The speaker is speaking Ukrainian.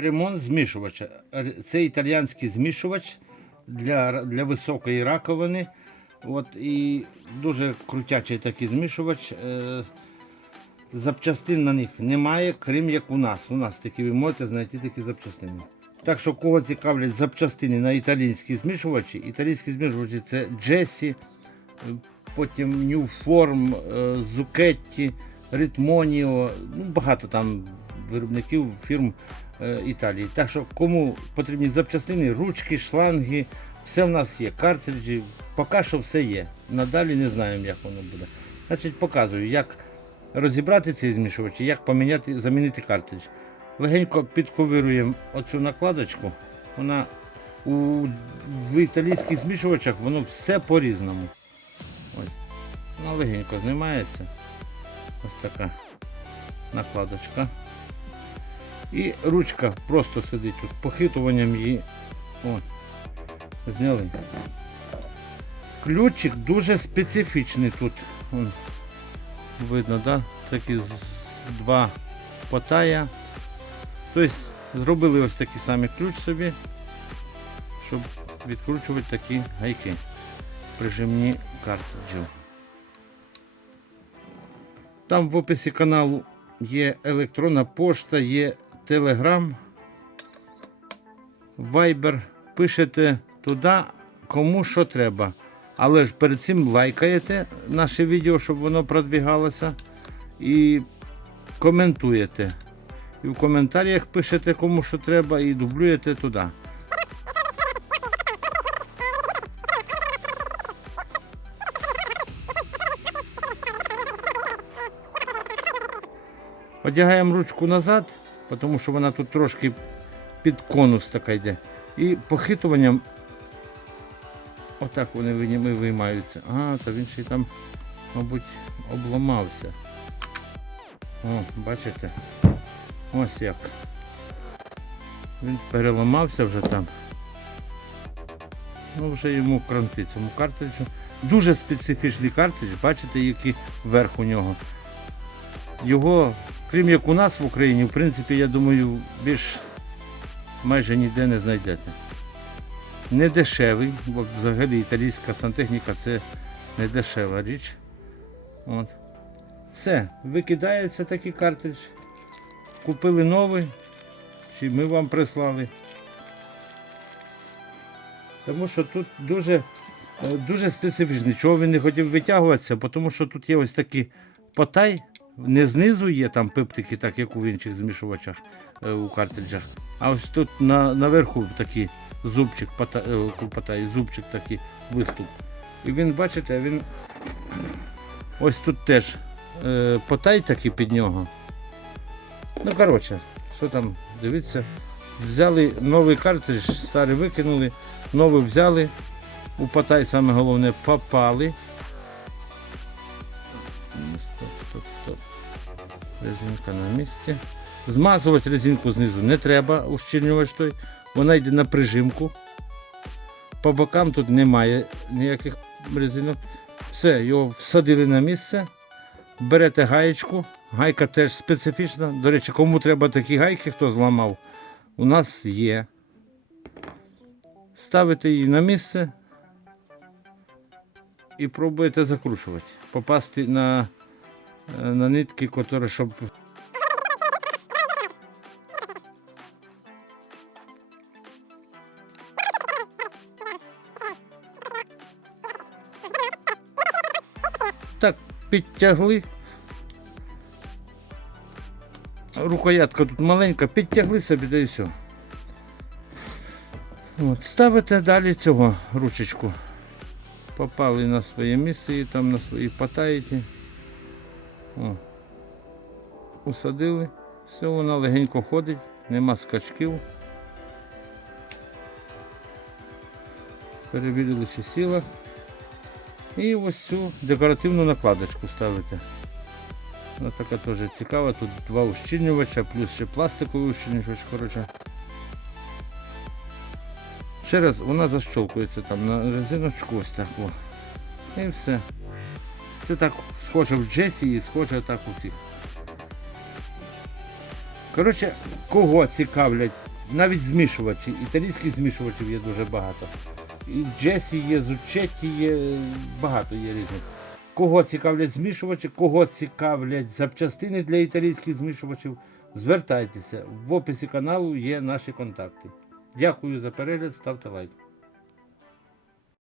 Ремонт змішувача. Це італіянський змішувач для, для високої раковини. От, і дуже крутячий такий змішувач. Е, запчастин на них немає, крім як у нас. У нас такі ви можете знайти такі запчастини. Так що кого цікавлять запчастини на італійські змішувачі, італійські змішувачі це Джесі, е, потім Form, е, Zucchetti, ну багато там виробників фірм Італії. Так що кому потрібні запчастини, ручки, шланги, все в нас є, картриджі, поки що все є. Надалі не знаємо, як воно буде. Значить, показую, як розібрати цей змішувач як поміняти, замінити картридж. Легенько підковируємо оцю накладочку. Вона у, в італійських змішувачах воно все по-різному. Ось. Вона легенько знімається. Ось така накладочка. І ручка просто сидить тут, похитуванням її. О, зняли. Ключик дуже специфічний тут. Вон, видно, да? Такі два потая. Тобто зробили ось такий самий ключ собі, щоб відкручувати такі гайки прижимні картриджів. Там в описі каналу є електронна пошта, є телеграм, вайбер. Пишете туди, кому що треба. Але ж перед цим лайкаєте наше відео, щоб воно продвігалося. І коментуєте. І в коментарях пишете кому що треба і дублюєте туди. Одягаємо ручку назад, тому що вона тут трошки під конус така йде. І похитуванням отак вони виймаються. А, то він ще й там, мабуть, обламався. О, бачите? Ось як. Він переламався вже там. Ну, вже йому кранти цьому картриджу. Дуже специфічний картридж, бачите, який верх у нього. Його, крім як у нас в Україні, в принципі, я думаю, більш майже ніде не знайдете. Не дешевий, бо взагалі італійська сантехніка це не дешева річ. От. Все, викидається такий картридж. Купили новий, чи ми вам прислали. Тому що тут дуже, е, дуже специфічний. Чого він не хотів витягуватися, тому що тут є ось такий потай, не знизу є там пиптики, так як у інших змішувачах е, у картриджах. А ось тут на, наверху такий зубчик, пота, е, зубчик такий виступ. І він, бачите, він ось тут теж е, потай такий під нього. Ну, коротше, що там, дивіться. Взяли новий картридж, старий викинули, новий взяли. У потай саме головне попали. Резинка на місці. Змазувати резинку знизу не треба, ущільнювач той. Вона йде на прижимку. По бокам тут немає ніяких резинок. Все, його всадили на місце. Берете гаєчку. Гайка теж специфічна. До речі, кому треба такі гайки, хто зламав, у нас є. Ставите її на місце і пробуєте закручувати. Попасти на, на нитки, які, щоб так підтягли. Рукоятка тут маленька, підтягли собі, да і все. От, ставите далі цього ручечку. Попали на своє місце і там на свої патаєте. О. Усадили. Все, вона легенько ходить, нема скачків. Перевірили, чи сіла. І ось цю декоративну накладочку ставите. Вона така теж цікава. Тут два ущільнювача, плюс ще пластиковий ущільнювач. Коротше. Ще раз вона защолкується там на резиночку ось так. О. І все. Це так схоже в Джесі і схоже так у цих. Коротше, кого цікавлять навіть змішувачі, італійських змішувачів є дуже багато. І Джесі є, Зучетті є, багато є різних. Кого цікавлять змішувачі, кого цікавлять запчастини для італійських змішувачів, звертайтеся. В описі каналу є наші контакти. Дякую за перегляд, ставте лайк.